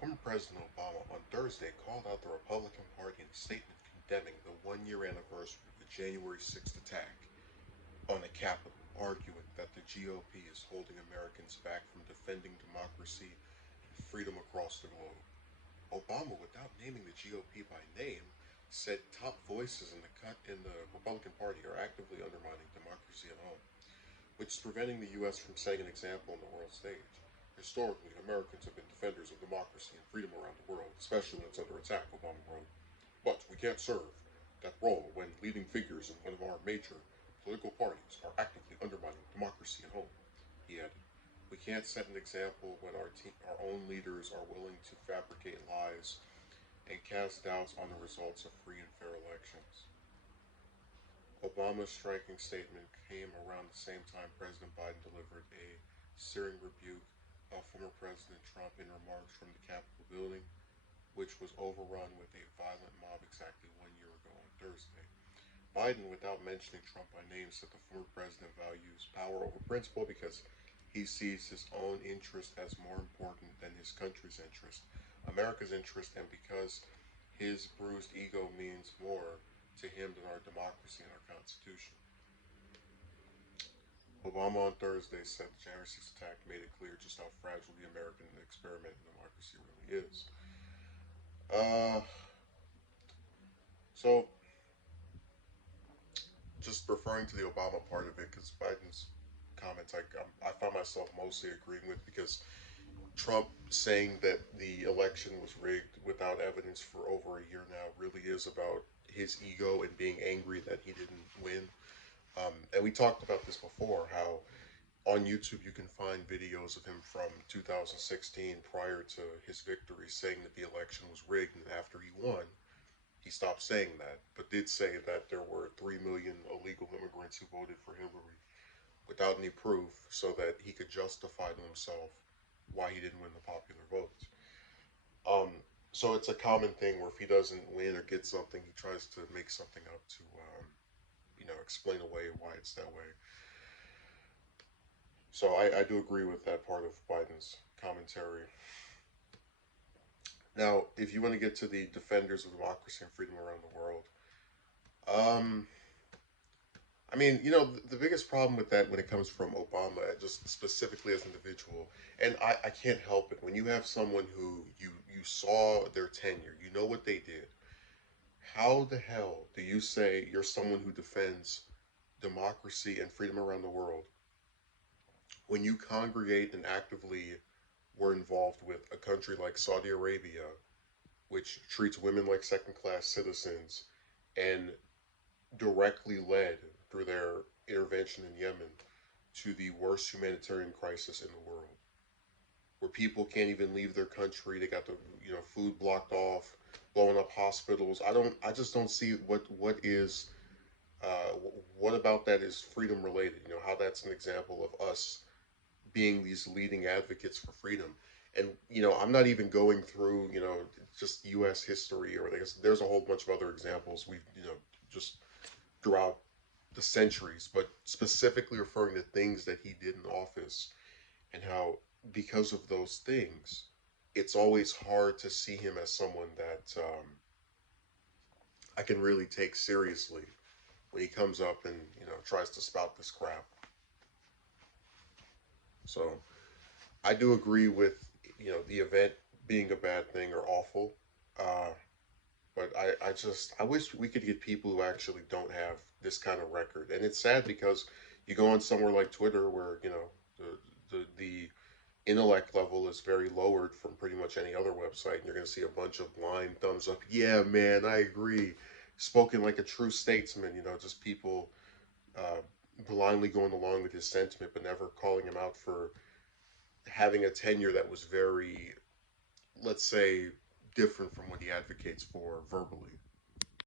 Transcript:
Former President Obama on Thursday called out the Republican Party in a statement condemning the one-year anniversary of the January 6th attack on the Capitol, arguing that the GOP is holding Americans back from defending democracy and freedom across the globe. Obama, without naming the GOP by name, said top voices in the Republican Party are actively undermining democracy at home, which is preventing the U.S. from setting an example on the world stage. Historically, Americans have been defenders of democracy and freedom around the world, especially when it's under attack, Obama wrote. But we can't serve that role when leading figures in one of our major political parties are actively undermining democracy at home, he added. We can't set an example when our own leaders are willing to fabricate lies and cast doubts on the results of free and fair elections. Obama's striking statement came around the same time President Biden delivered a searing rebuke of former President Trump in remarks from the Capitol building, which was overrun with a violent mob exactly 1 year ago on Thursday. Biden, without mentioning Trump by name, said the former president values power over principle because he sees his own interest as more important than his country's interest, America's interest, and because his bruised ego means more to him than our democracy and our Constitution. Obama on Thursday said the January 6th attack made it clear just how fragile the American experiment in democracy really is. Uh, so, just referring to the Obama part of it, because Biden's comments I found myself mostly agreeing with because Trump saying that the election was rigged without evidence for over a year now really is about his ego and being angry that he didn't win. And we talked about this before, how on YouTube you can find videos of him from 2016 prior to his victory saying that the election was rigged, and after he won, he stopped saying that, but did say that there were 3 million illegal immigrants who voted for Hillary without any proof so that he could justify to himself why he didn't win the popular vote. Um, so it's a common thing where if he doesn't win or get something, he tries to make something up to, explain away why it's that way. So I do agree with that part of Biden's commentary. Now, if you want to get to the defenders of democracy and freedom around the world, um, I mean, the biggest problem with that when it comes from Obama, just specifically as an individual, and I can't help it, when you have someone who you saw their tenure, you know what they did, how the hell do you say you're someone who defends democracy and freedom around the world when you congregate and actively were involved with a country like Saudi Arabia, which treats women like second class citizens and directly led through their intervention in Yemen to the worst humanitarian crisis in the world, where people can't even leave their country. They got the food blocked off, blowing up hospitals. I just don't see uh, what about that is freedom related. How that's an example of us being these leading advocates for freedom. And I'm not even going through just U.S. history, or there's a whole bunch of other examples we've just throughout the centuries, but specifically referring to things that he did in office and how, because of those things, it's always hard to see him as someone that I can really take seriously when he comes up and tries to spout this crap. So I do agree with the event being a bad thing or awful. Uh, but I wish we could get people who actually don't have this kind of record. And it's sad because you go on somewhere like Twitter where, the intellect level is very lowered from pretty much any other website. And you're going to see a bunch of blind thumbs up. Yeah, man, I agree. Spoken like a true statesman, just people uh, blindly going along with his sentiment, but never calling him out for having a tenure that was very, let's say, different from what he advocates for verbally.